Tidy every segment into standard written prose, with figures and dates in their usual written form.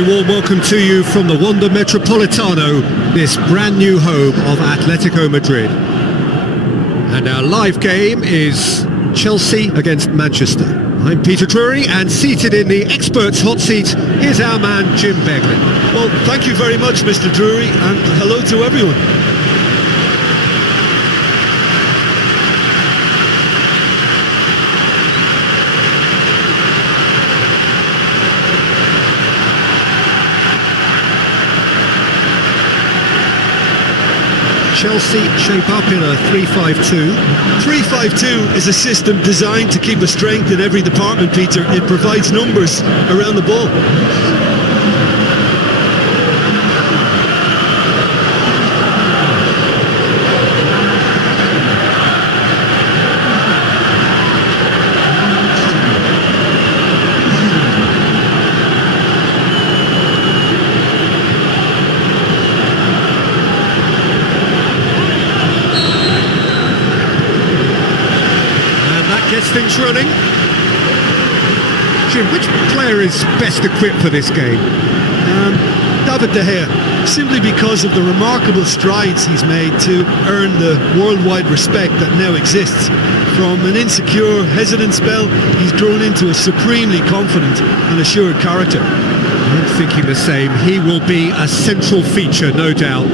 very warm welcome to you from the Wanda Metropolitano, this brand new home of Atletico Madrid. And our live game is Chelsea against Manchester. I'm Peter Drury, and seated in the experts' hot seat is our man Jim Beglin. Well, thank you very much, Mr. Drury, and hello to everyone. Chelsea shape up in a 3-5-2. 3-5-2 is a system designed to keep a strength in every department, Peter. It provides numbers around the ball. Gets things running. Jim, which player is best equipped for this game? David De Gea, simply because of the remarkable strides he's made to earn the worldwide respect that now exists. From an insecure, hesitant spell, he's grown into a supremely confident and assured character. I'm thinking the same. He will be a central feature, no doubt.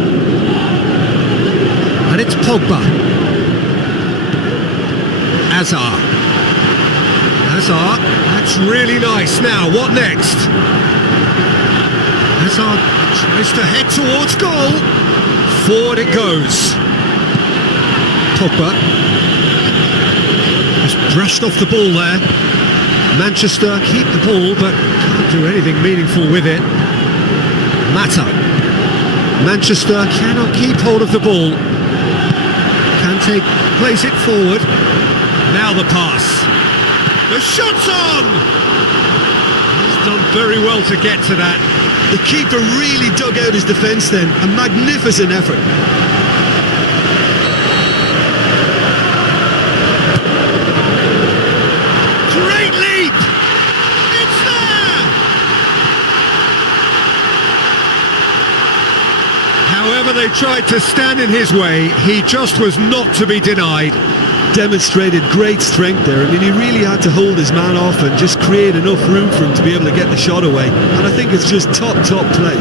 And it's Pogba. Hazard, that's really nice. Now, what next? Hazard tries to head towards goal. Forward it goes. Pogba just brushed off the ball there. Manchester keep the ball, but can't do anything meaningful with it. Mata. Manchester cannot keep hold of the ball. Kante plays it forward. Now the pass. The shot's on! He's done very well to get to that. The keeper really dug out his defence then. A magnificent effort. Great leap! It's there! However they tried to stand in his way, he just was not to be denied. Demonstrated great strength there. I mean, he really had to hold his man off and just create enough room for him to be able to get the shot away. And I think it's just top play.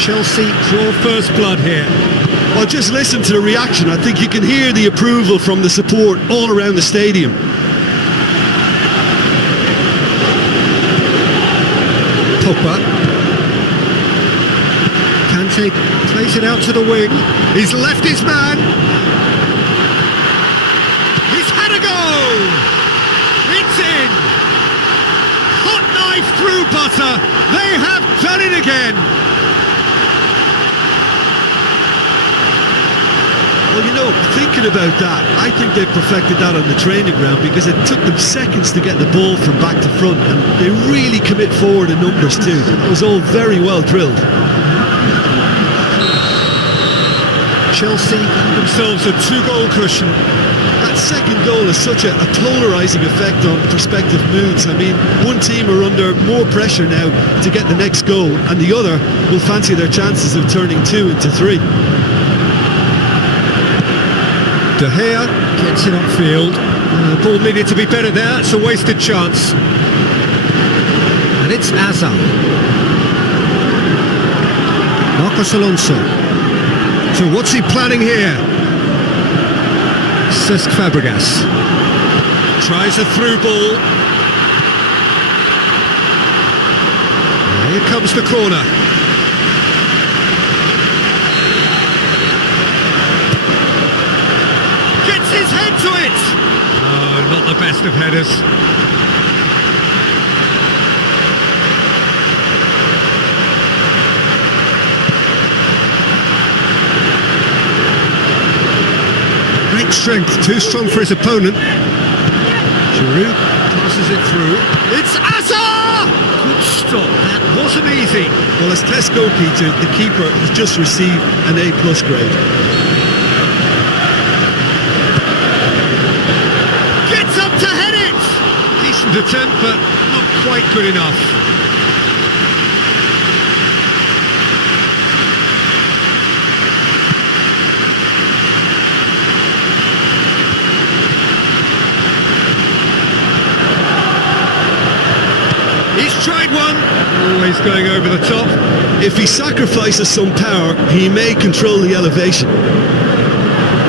Chelsea draw first blood here. Well, just listen to the reaction. I think you can hear the approval from the support all around the stadium. Pogba. Kante plays it out to the wing. He's left his man. He's had a go. It's in. Hot knife through butter. They have done it again. Well, you know, thinking about that, I think they perfected that on the training ground because it took them seconds to get the ball from back to front, and they really commit forward in numbers too. It was all very well drilled. Chelsea themselves a 2-goal cushion. That second goal has such a polarising effect on prospective moods. I mean, one team are under more pressure now to get the next goal, and the other will fancy their chances of turning 2 into 3. De Gea gets it upfield. The ball needed to be better there. It's a wasted chance. And it's Hazard. Alonso. So what's he planning here? Cesc Fabregas. Tries a through ball. Here comes the corner. His head to it! Oh, not the best of headers. Great strength, too strong for his opponent. Giroud passes it through. It's Azar! Good stop. That wasn't easy. Well, as test goalkeeper, the keeper has just received an A+ grade. Gets up to head it! Decent attempt, but not quite good enough. He's tried one. Always going over the top. If he sacrifices some power, he may control the elevation.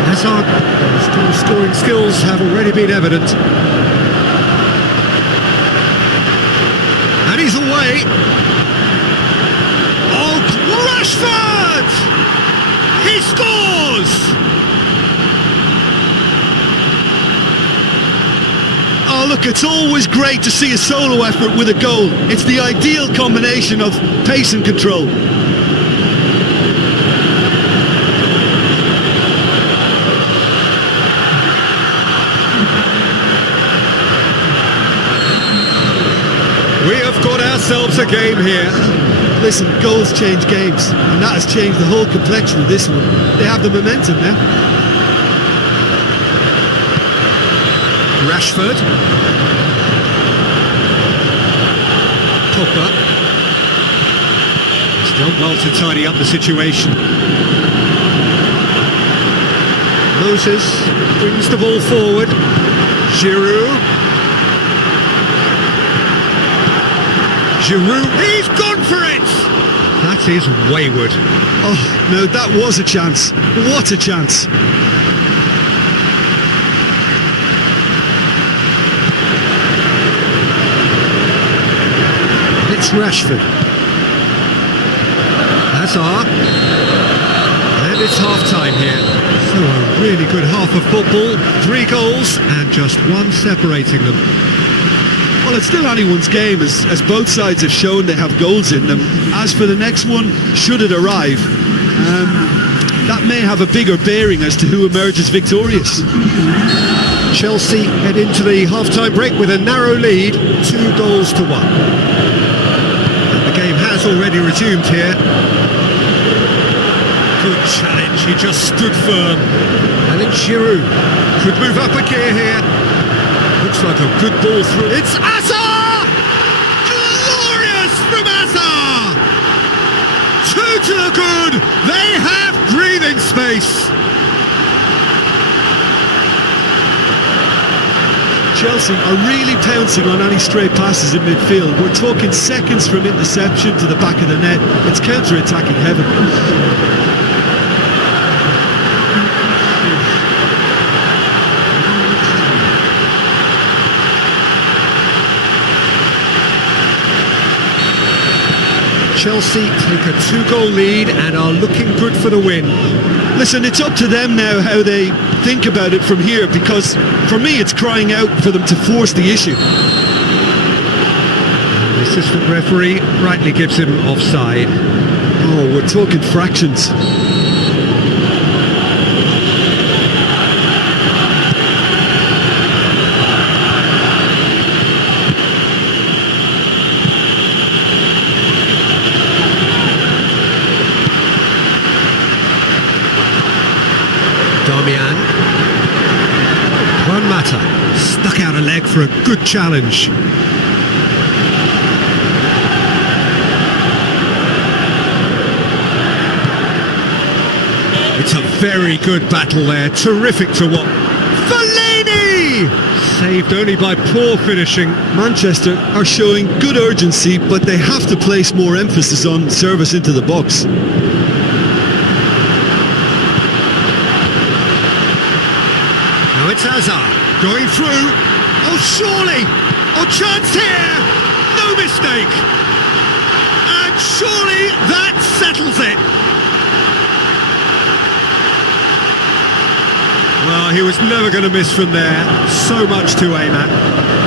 Hazard, his scoring skills have already been evident. And he's away. Oh, Rashford! He scores! Oh, look, it's always great to see a solo effort with a goal. It's the ideal combination of pace and control. We have got ourselves a game here. Listen, goals change games, and that has changed the whole complexion of this one. They have the momentum now. Rashford. Pogba. He's done well to tidy up the situation. Moses brings the ball forward. Giroud. He's gone for it! That is wayward. Oh, no, that was a chance. What a chance. It's Rashford. Hazard. And it's half-time here. So a really good half of football. 3 goals and just one separating them. Well, it's still anyone's game, as both sides have shown they have goals in them. As for the next one, should it arrive, that may have a bigger bearing as to who emerges victorious. Chelsea head into the half-time break with a narrow lead, 2 goals to 1. And the game has already resumed here. Good challenge, he just stood firm. And it's Giroud. Could move up a gear here. Looks like a good ball through. It's Hazard! Glorious from Hazard! 2 to the good. They have breathing space. Chelsea are really pouncing on any stray passes in midfield. We're talking seconds from interception to the back of the net. It's counter-attacking heaven. Chelsea take a 2-goal lead and are looking good for the win. Listen, it's up to them now how they think about it from here, because for me it's crying out for them to force the issue. The assistant referee rightly gives him offside. Oh, we're talking fractions. M.Darmian. N.Matic stuck out a leg for a good challenge. It's a very good battle there, terrific to watch. Fellaini! Saved only by poor finishing. Manchester are showing good urgency, but they have to place more emphasis on service into the box. Now it's Hazard going through. Oh, surely! Oh, chance here! No mistake! And surely that settles it! Well, he was never going to miss from there. So much to aim at.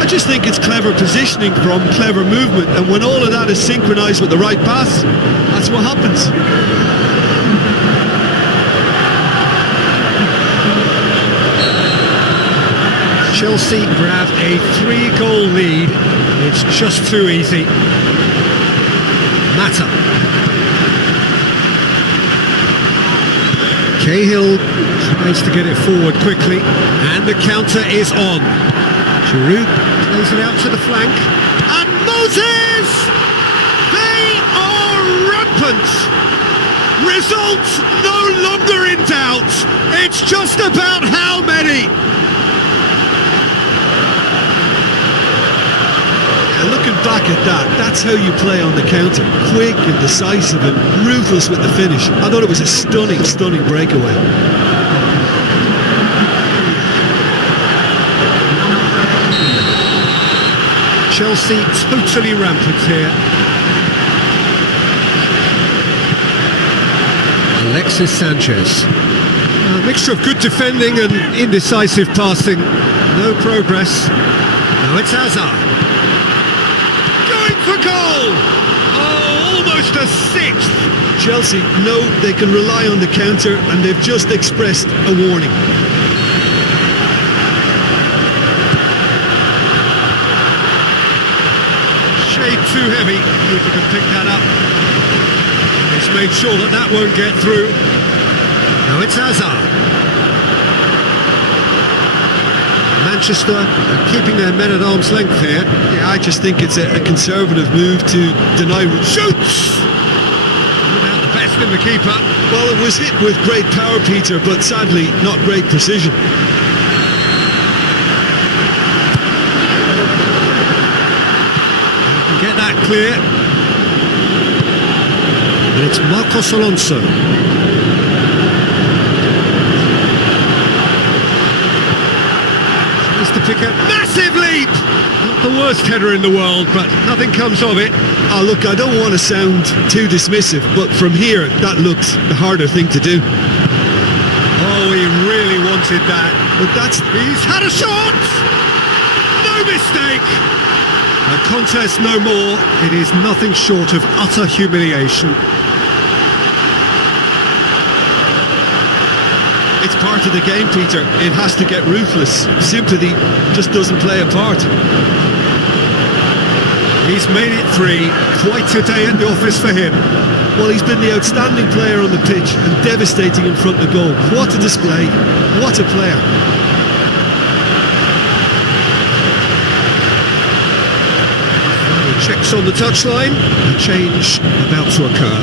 I just think it's clever positioning from clever movement, and when all of that is synchronised with the right pass, that's what happens. Chelsea grab a 3-goal lead. It's just too easy. Mata. Cahill tries to get it forward quickly, and the counter is on. Giroud plays it out to the flank, and Moses! They are rampant! Results no longer in doubt. It's just about how many. Looking back at that, that's how you play on the counter. Quick and decisive and ruthless with the finish. I thought it was a stunning, stunning breakaway. Chelsea totally rampant here. Alexis Sanchez. A mixture of good defending and indecisive passing. No progress. Now it's Hazard. For goal! Oh, almost a sixth! Chelsea know they can rely on the counter, and they've just expressed a warning. Shade too heavy, keeper can pick that up. He's made sure that that won't get through. Now it's Hazard. Manchester are keeping their men at arm's length here. Yeah, I just think it's a conservative move to deny... Shoots! Without the best in the keeper. Well, it was hit with great power, Peter, but sadly not great precision. You can get that clear. And it's Marcos Alonso. To pick a massive leap! Not the worst header in the world, but nothing comes of it. Oh, look, I don't want to sound too dismissive, but from here, that looked the harder thing to do. Oh, he really wanted that. But He's had a shot! No mistake! A contest no more. It is nothing short of utter humiliation. It's part of the game, Peter. It has to get ruthless. Sympathy just doesn't play a part. He's made it 3. Quite a day at the office for him. Well, he's been the outstanding player on the pitch and devastating in front of goal. What a display. What a player. Checks on the touchline. A change about to occur.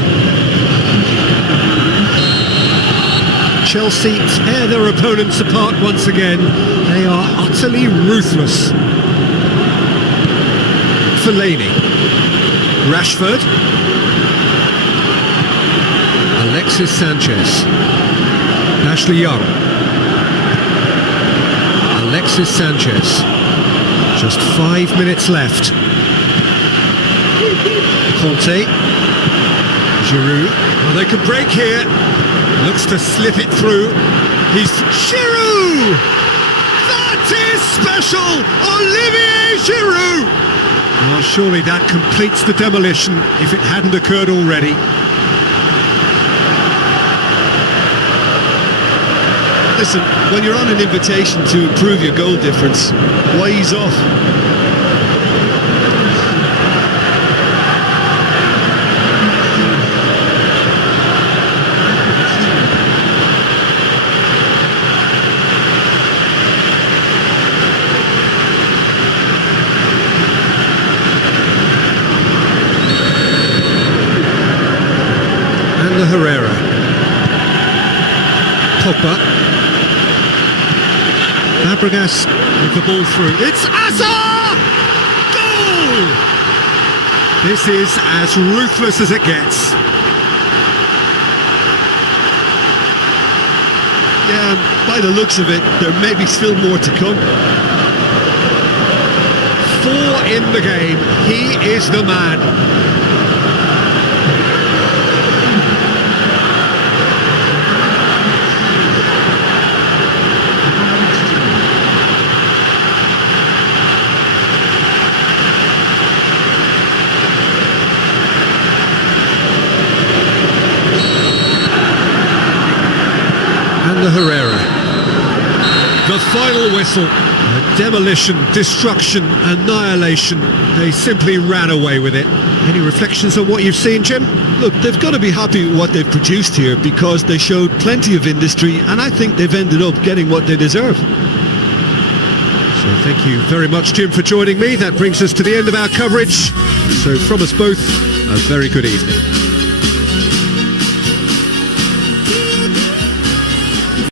Chelsea tear their opponents apart once again. They are utterly ruthless. Fellaini. Rashford. Alexis Sanchez. Ashley Young. Alexis Sanchez. Just 5 minutes left. N.Kante. Giroud. Well, they can break here. Looks to slip it through. He's Giroud! That is special! Olivier Giroud! Well, surely that completes the demolition if it hadn't occurred already. Listen, when you're on an invitation to improve your goal difference, why ease off? Herrera. Pogba. Fabregas with the ball through. It's Hazard! Goal! This is as ruthless as it gets. Yeah, by the looks of it, there may be still more to come. 4 in the game. He is the man. Herrera. The final whistle. Demolition, destruction, annihilation. They simply ran away with it. Any reflections on what you've seen, Jim? Look, they've got to be happy with what they've produced here, because they showed plenty of industry, and I think they've ended up getting what they deserve. So thank you very much, Jim, for joining me. That brings us to the end of our coverage. So from us both, a very good evening.